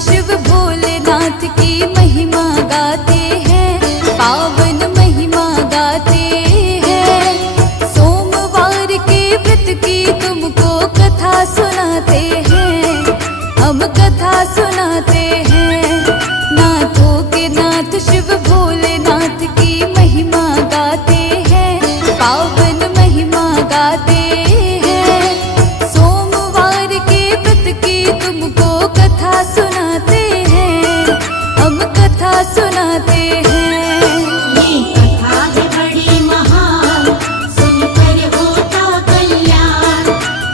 शिव भोलेनाथ की महिमा गाते हैं, पावन महिमा गाते हैं। सोमवार के व्रत की तुमको कथा सुनाते हैं, हम कथा सुनाते हैं। नाथों के नाथ शिव भोलेनाथ की महिमा गाते हैं, पावन महिमा गाते हैं। सोमवार के व्रत की तुमको कथा सुनाते हैं, हम कथा सुनाते हैं। ये कथा है बड़ी महान, सुनकर होता कल्याण।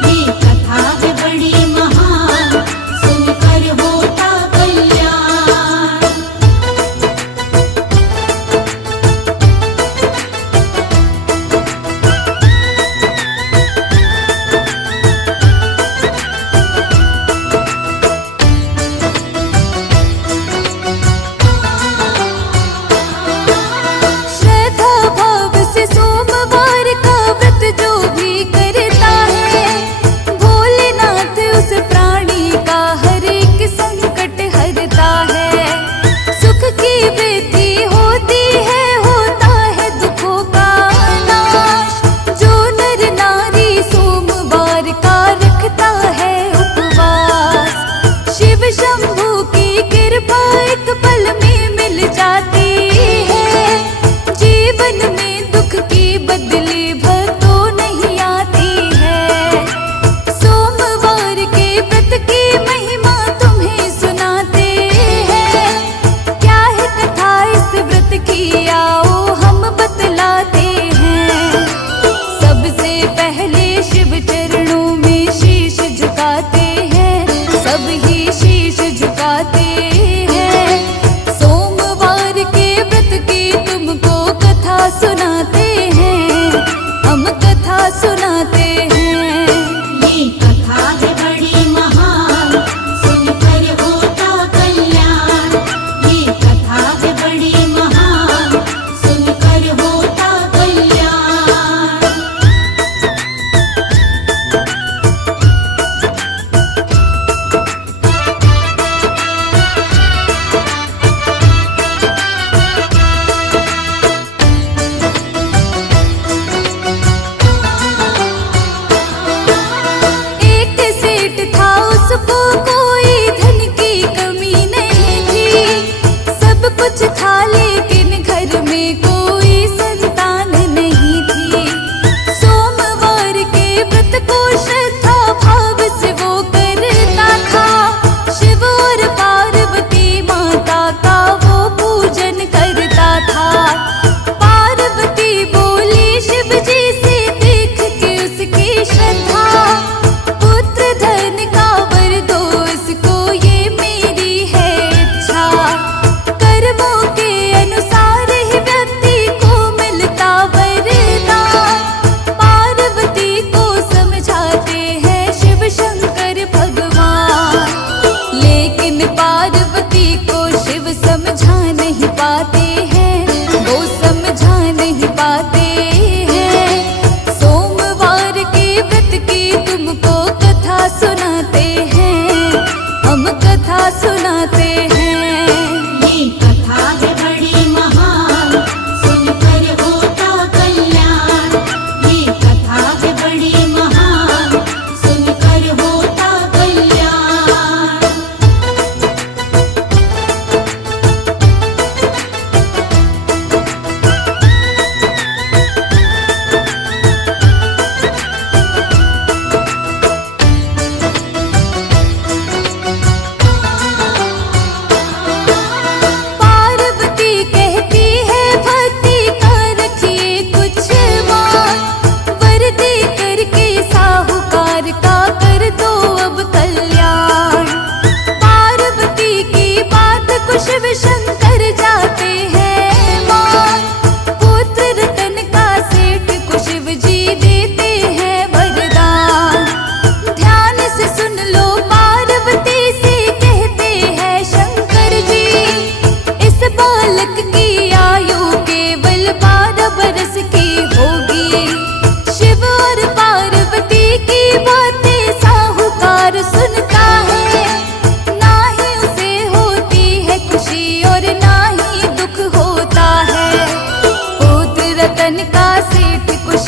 ये कथा है बड़ी महान, सुनकर होता कल्याण।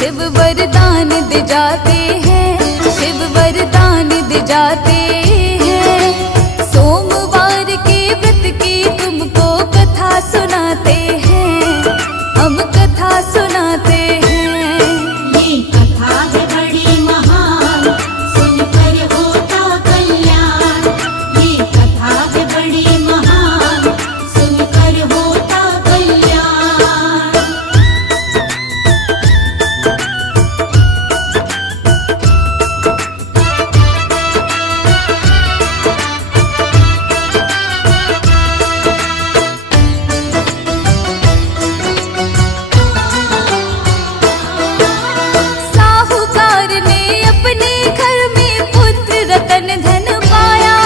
शिव वरदान दे जाते हैं, शिव वरदान दे जाते हैं। सोमवार के व्रत की तुमको कथा सुनाते हैं, हम कथा सुनाते हैं। ये कथा है बड़ी महान, सुनकर होता कल्याण। ये कथा है बड़ी महान, सुनकर होता कल्याण। साहूकार ने अपने घर में पुत्र रतन धन पाया।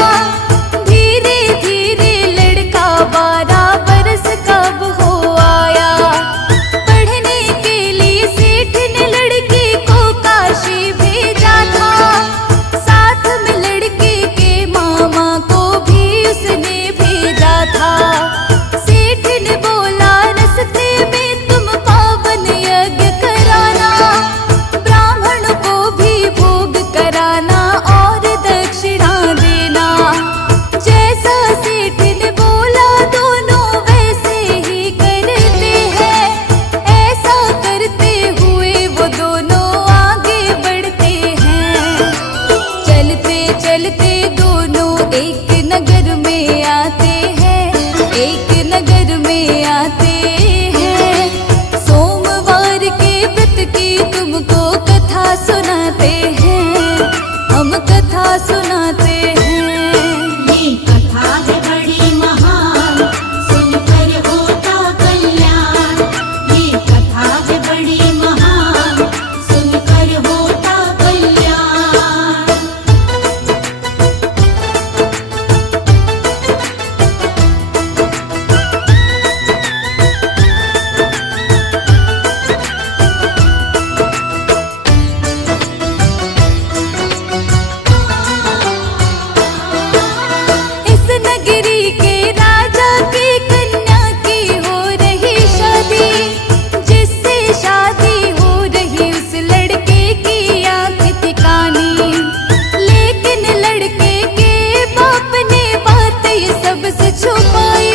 धीरे धीरे लड़का 12 बरस कब हो आया। पढ़ने के लिए सेठ ने लड़के को काशी भेजा था। साथ में लड़के के मामा को भी उसने भेजा था। सेठ ने बोला रस्ते में तुम पावन यज्ञ कराना, ब्राह्मण को भी भोग कराना और दक्षिणा देना। जैसा सेठ ने बोला दोनों वैसे ही करते हैं। ऐसा करते हुए वो दोनों आगे बढ़ते हैं। चलते चलते दोनों एक नगर में आते हैं, एक नगर में आते हैं। सोमवार के व्रत की तुमको कथा सुनाते हैं, हम कथा सुनाते हैं। ये कथा है बड़ी महान, सुनकर होता कल्याण। ये कथा है बड़ी महान, सुनकर होता कल्याण। इस नगरी के राजा की कन्या की हो रही शादी। जिससे शादी हो रही उस लड़के की आंख थी कानी। लेकिन लड़के के बाप ने बात ये सबसे छुपाई।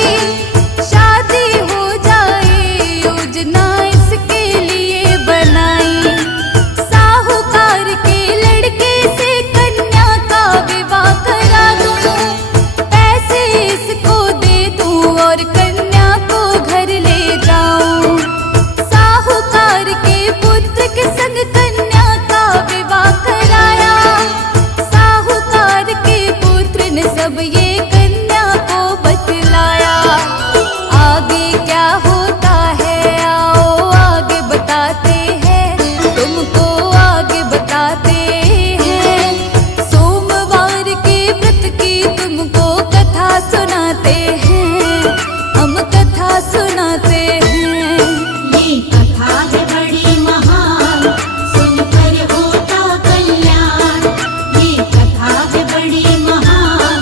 शादी हो जाए योजना इसके लिए बनाई। साहूकार के लड़के से कन्या का विवाह करा दूं। पैसे इसको दे दूं और कन्या को घर ले जाऊं। साहूकार के पुत्र के संग कन्या का विवाह कराया। साहूकार के पुत्र ने सब ये कन्या को बतलाया। आगे क्या होता है आओ आगे बताते हैं, तुमको आगे बताते हैं। सोमवार के व्रत की तुमको कथा सुनाते हैं, हम कथा सुनाते हैं। ये कथा है बड़ी महान, सुनकर होता कल्याण। ये कथा है बड़ी महान,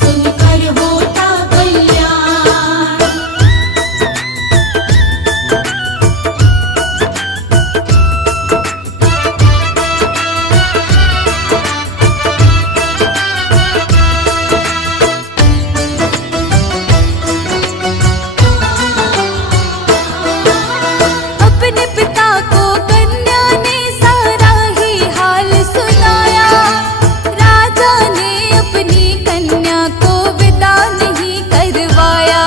सुनकर होता कल्याण। अपने पिता को कन्या ने सारा ही हाल सुनाया। राजा ने अपनी कन्या को विदा नहीं करवाया।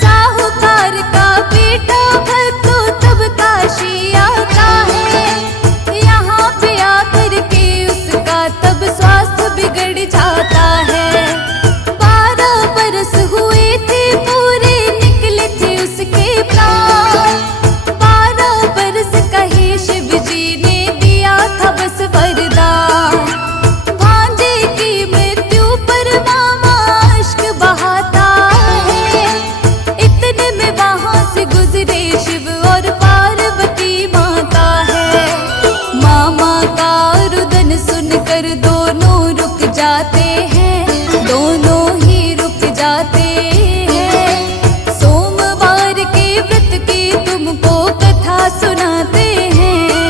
साहूकार का बेटा भक्तो तब काशी आता है। यहाँ पे आकर के उसका तब स्वास्थ्य बिगड़ जाता है। 12 बरस हुए थे पूरे, निकले थे उसके प्राण। 12 बरस कहे शिव जी ने दिया था बस वरदान। भांजे की मृत्यु पर मामा अश्क बहाता है। इतने में वहां से गुजरे शिव और पार्वती माता है। मामा का रुदन सुनकर दोनों रुक जाते हैं, दोनों ही रुक जाते हैं। सोमवार के व्रत की तुमको कथा सुनाते हैं,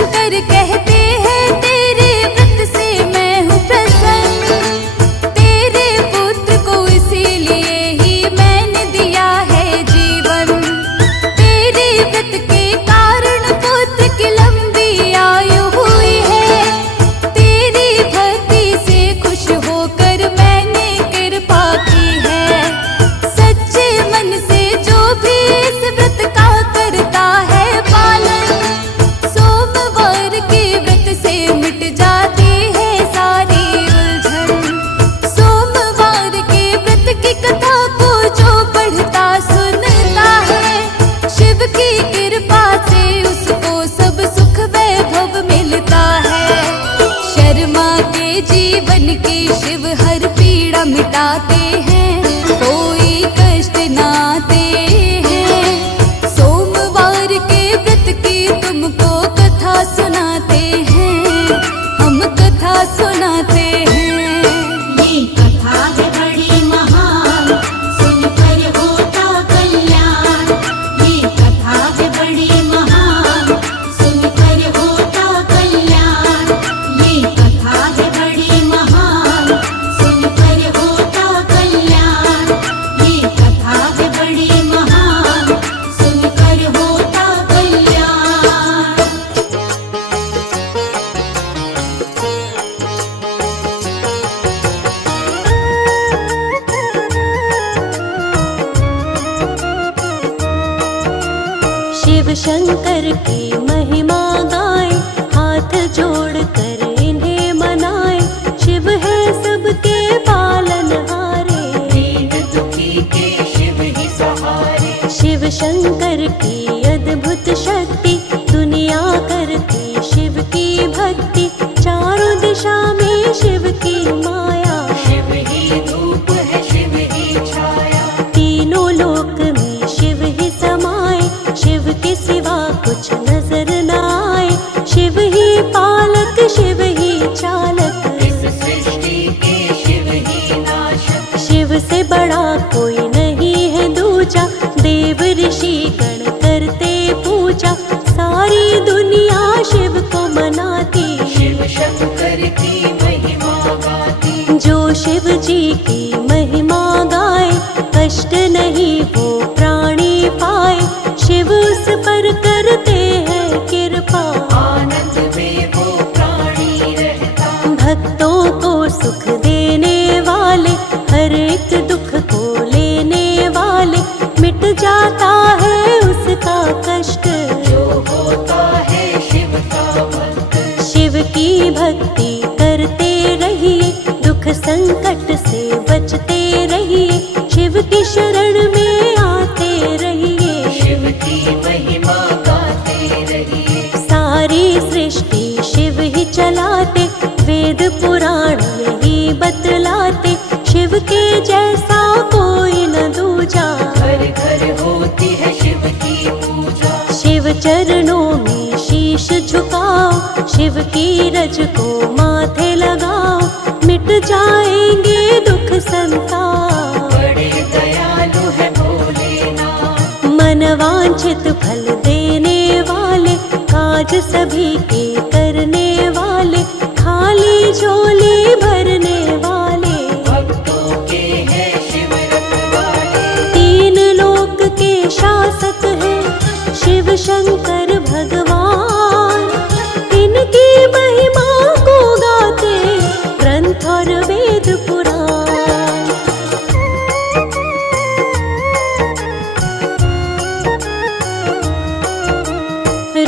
शंकर कहते हैं तेरे व्रत से मैं हूँ प्रसन्न, तेरे पुत्र को इसीलिए ही मैंने दिया है जीवन। तेरे व्रत के कारण पुत्र की लंबी आयु हुई है, तेरी भक्ति से खुश होकर मैंने कृपा की है। सच्चे मन से जो भी इस व्रत का करता है पालन, सोमवार के व्रत से मिट जाती है सारी उलझन। सोमवार के व्रत की कथा को जो पढ़ता सुनता है, शिव की कृपा से उसको सब सुख वैभव मिलता है। शर्मा के जीवन की शिव हर पीड़ा मिटाते हैं, कोई कष्ट नाते हैं। सोमवार के व्रत की तुमको कथा सुनाते हैं, हम कथा सुनाते हैं। ये कथा है बड़ी महान, सुनकर होता कल्याण। ये कथा है बड़ी महान, सुनकर होता कल्याण। ये कथा है बड़ी महान, सुनकर होता कल्याण। ये कथा है बड़ी महान, सुनकर होता कल्याण। शिव शंकर की महिमा गाए, हाथ जोड़कर इन्हें मनाए। शिव है सबके पालनहारे, दीन दुखी के शिव ही सहारे। शिव शंकर की अद्भुत शक्ति, दुनिया करती शिव की भक्ति। चारों दिशा में शिव की माया, शिव ही धूप है शिव ही छाया। तीनों लोक में शिव ही समाए। शिव के सिवा कुछ नजर न आए, शिव ही पालक शिव ही चालक। इस सृष्टि के शिव ही नाशक। शिव से बड़ा कोई नहीं है दूजा, देव ऋषि गण करते पूजा। सारी दुनिया शिव को मनाती, शिव शंकर की महिमा गाती। जो शिव जी की महिमा गाए, कष्ट नहीं वो प्राणी पाए। शिव उस पर करते हैं कृपा, आनंद में वो प्राणी रहता। भक्तों को सुख देने वाले, हर एक दुख को लेने वाले। मिट जाता है उसका कष्ट, जो होता है शिव का भक्त। शिव की भक्ति करते रहिए, दुख संकट से बचते रहिए। शिव की शरण में आते रहिए, शिव की महिमा गाते रहिए। सारी सृष्टि शिव ही चलाते, वेद पुराण यही बतलाते। शिव के जैसा कोई न दूजा, घर घर होती है शिव की पूजा। शिव चरणों में शीश झुकाओ, शिव की रज को माथे लगाओ। मिट जाएंगे दुख संताप, बड़े दयालु है भोलेनाथ। मन वांछित फल देने वाले, काज सभी के करने वाले। खाली झोली भरने वाले, भक्तों के हैं शिव रखवाले। तीन लोक के शासक हैं शिव शंकर भगवान। इनकी महिमा को गाते ग्रंथ और वेद पुराण।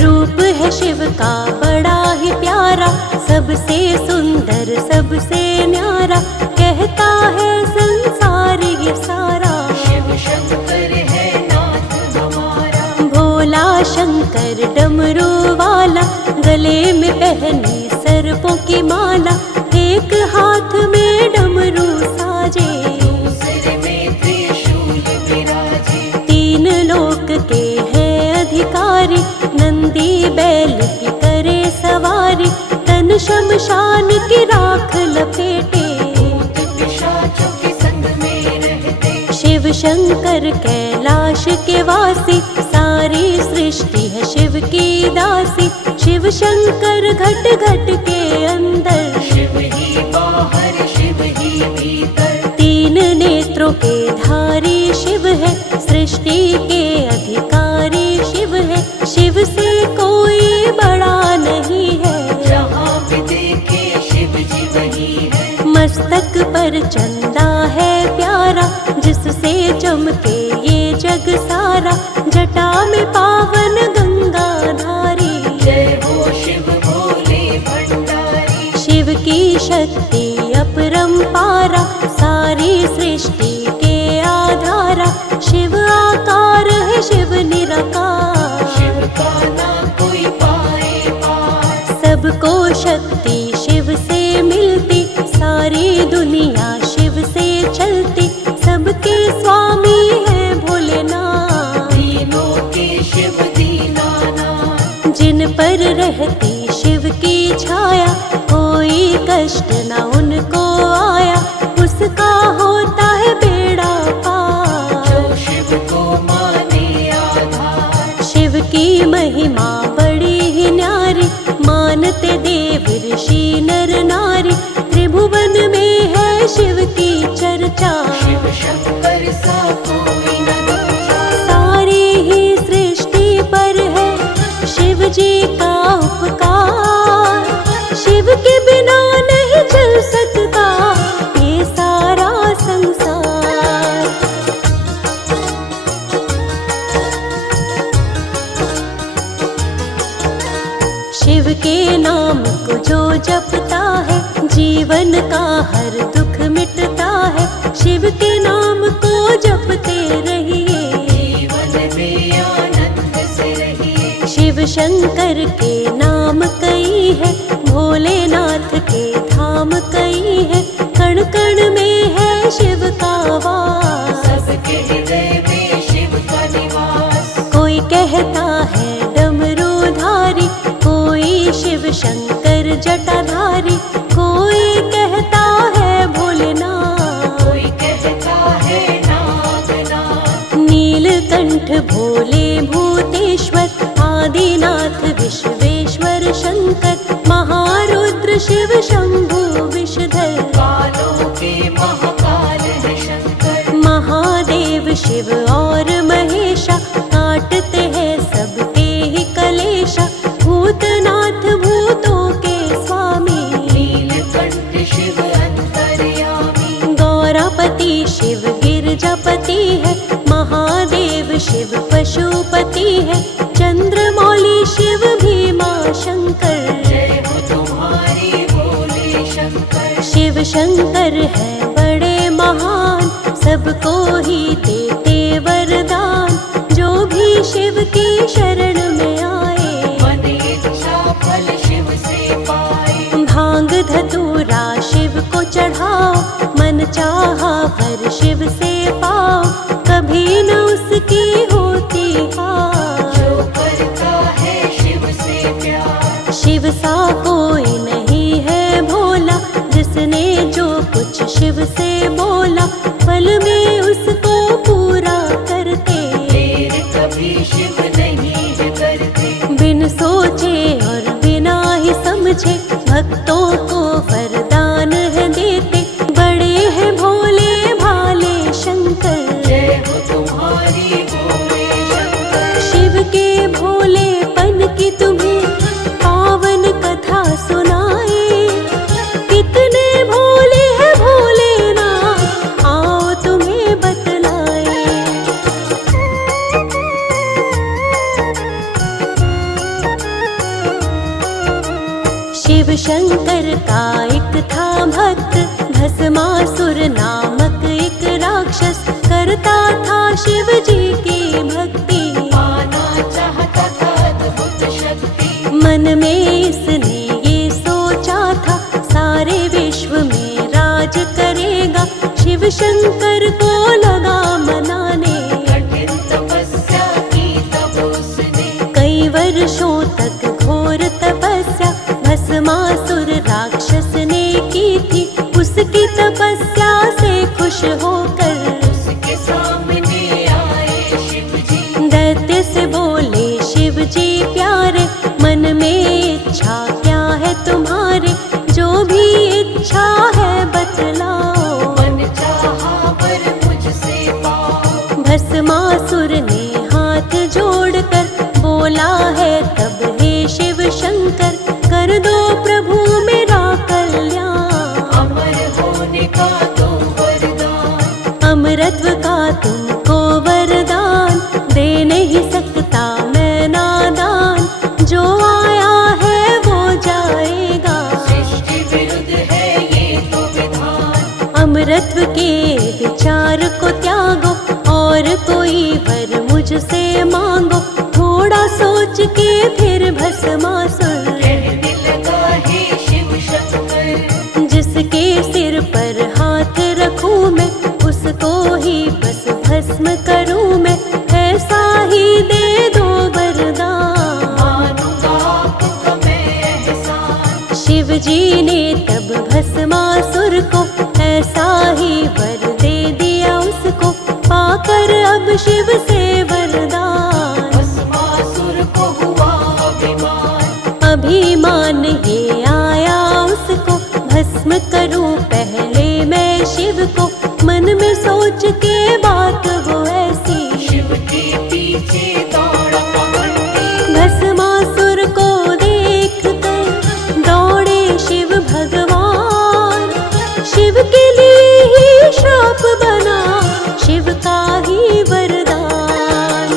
रूप है शिव का बड़ा ही प्यारा, सबसे सुंदर सबसे न्यारा। कहता है संसार ये सारा, शिव शंकर है नाथ हमारा। भोला शंकर डमरू वाला, गले में पहनी सर्पों की माला। एक हाथ में डमरू साजे, दूसरे में त्रिशूल विराजे। तीन लोक के हैं अधिकारी, नंदी बैल की करे सवारी। तन शमशान की राख लपेटे, भूत पिशाचों के संग में रहते। शिव शंकर कैलाश के वासी। सारी सृष्टि है शिव की दासी, शिव शंकर घट घट के अंदर, शिव ही बाहर शिव ही भीतर। तीन नेत्रों के धारी शिव है, सृष्टि के अधिकारी शिव है। शिव से कोई बड़ा नहीं है, जहाँ भी देखे शिव जी वही है। मस्तक पर चंदा है प्यारा, जिससे चमके ये जग सारा। जटा में पावन गंगा धारी, जय हो शिव भोले भंडारी। शिव की शक्ति अपरंपारा, सारी सृष्टि के आधारा। शिव आकार है शिव निराकार, शिव का ना कोई पाए पार। सबको शक्ति शिव से मिलती, सारी दुनिया शिव से चलती। सबके स्वामी है भोलेनाथ, दीनों के शिव दीनानाथ। जिन पर रहती शिव की छाया, कोई कष्ट न उनको आया। उसका होता है बेड़ा पार, जो शिव को माने आधार। शिव की महिमा बड़ी ही न्यारी, मानते देव ऋषि नर नारी। त्रिभुवन में है शिव की चर्चा, शिव शंकर सा कोई न दूजा। सारी ही सृष्टि पर है शिव जी का उपकार। शिव के बिना नहीं चल सकता ये सारा संसार। शिव के नाम को जो जपता है, जीवन का हर दुख मिटता है। शिव के नाम को जपते रहिए, जीवन में आनंद से रहिए। शिव शंकर के नाम कई है, भोलेनाथ के धाम कई है। कण कण में है शिव का वास, सबके हृदय में शिव का निवास। कोई कहता है डमरूधारी, कोई शिव शंकर जटाधारी। कोई कहता है भोलेनाथ, कोई कहता है नागनाथ। नीलकंठ भोले भूतेश्वर, आदिनाथ विश्वेश्वर शंकर। महारुद्र शिव शंभु विषधर, कालों के महाकाल है शंकर। महादेव शिव और महेशा, काटते हैं सबके ही कलेशा। भूतनाथ भूतों के स्वामी, नीलकंठ शिव अंतर्यामी। गौरापति शिव गिरजापति है, महादेव शिव पशुपति है। चंद्रमौली शिव भीमा शंकर, जय हो तुम्हारी भोले शंकर। शिव शंकर है बड़े महान, सबको ही देते वरदान। जो भी शिव की शरण में आए, मन इच्छा फल शिव से पाए। भांग धतूरा शिव को चढ़ाओ, मन चाहा वर शिव से पाओ। कभी न उसकी होती हार, जो करता है शिव से प्यार। शिव सा कोई नहीं है भोला, जिसने जो कुछ शिव से बोला, पल में उसको पूरा करते। देर कभी शिव नहीं है करते। बिन सोचे और बिना ही समझे, भक्तों को वरदान है देते। बड़े हैं भोले भाले शंकर, जय हो तुम्हारी भोले शंकर। शिव के भोलेपन की तुम्हें पावन कथा सुनाए। कितने भोले हैं भोलेनाथ, आओ तुम्हें बतलाए। शिव शंकर का एक था भक्त, भस्मासुर नामक एक राक्षस। करता था शिव जी की भक्ति, पाना चाहता था अद्भुत शक्ति। मन में इसने ये सोचा था, सारे विश्व में राज करेगा। शिव शंकर को लगा मनाने, कठिन तपस्या की तब उसने। कई वर्षों तक घोर तपस्या भस्मासुर राक्षस ने की थी। उसकी तपस्या से खुश होकर उसके सामने आए शिव जी। दैत्य से बोले शिव जी प्यारे, मन में अमरत्व के विचार को त्यागो और कोई वर मुझसे मांगो। थोड़ा सोच के फिर भस्मासुर कहने लगा हे शिव शंकर, जिसके सिर पर हाथ रखूं मैं, उसको ही बस भस्म करूं मैं। ऐसा ही दे दो वरदान, मानूंगा आपका मैं एहसान। शिव जी ने तब भस्मासुर को ऐसा ही वर दे दिया उसको। पाकर अब शिव से वरदान, भस्मासुर को हुआ अभिमान, अभिमान ये आया उसको। भस्म करूं पहले मैं शिव को, मन में सोच के बात वो ऐसी। शिव के पीछे दौड़ा पवंती, भस्मासुर को देख कर दौड़े शिव भगवान। शिव के लिए ही श्राप बना, शिव का ही वरदान।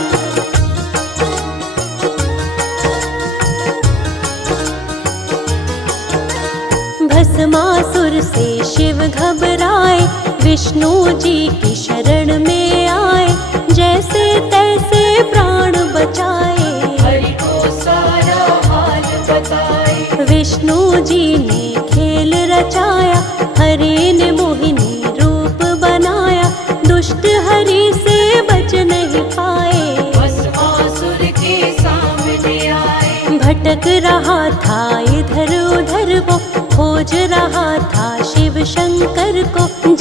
भस्मासुर से शिव घबराए, विष्णु जी की शरण में आए। जैसे तैसे प्राण बचाए, हरि को सारा हाल बताए। विष्णु जी ने खेल रचाया, हरि ने मोहिनी रूप बनाया। दुष्ट हरि से बच नहीं पाए, भस्मासुर के सामने आए। भटक रहा था इधर उधर वो, खोज रहा था शिव शंकर को।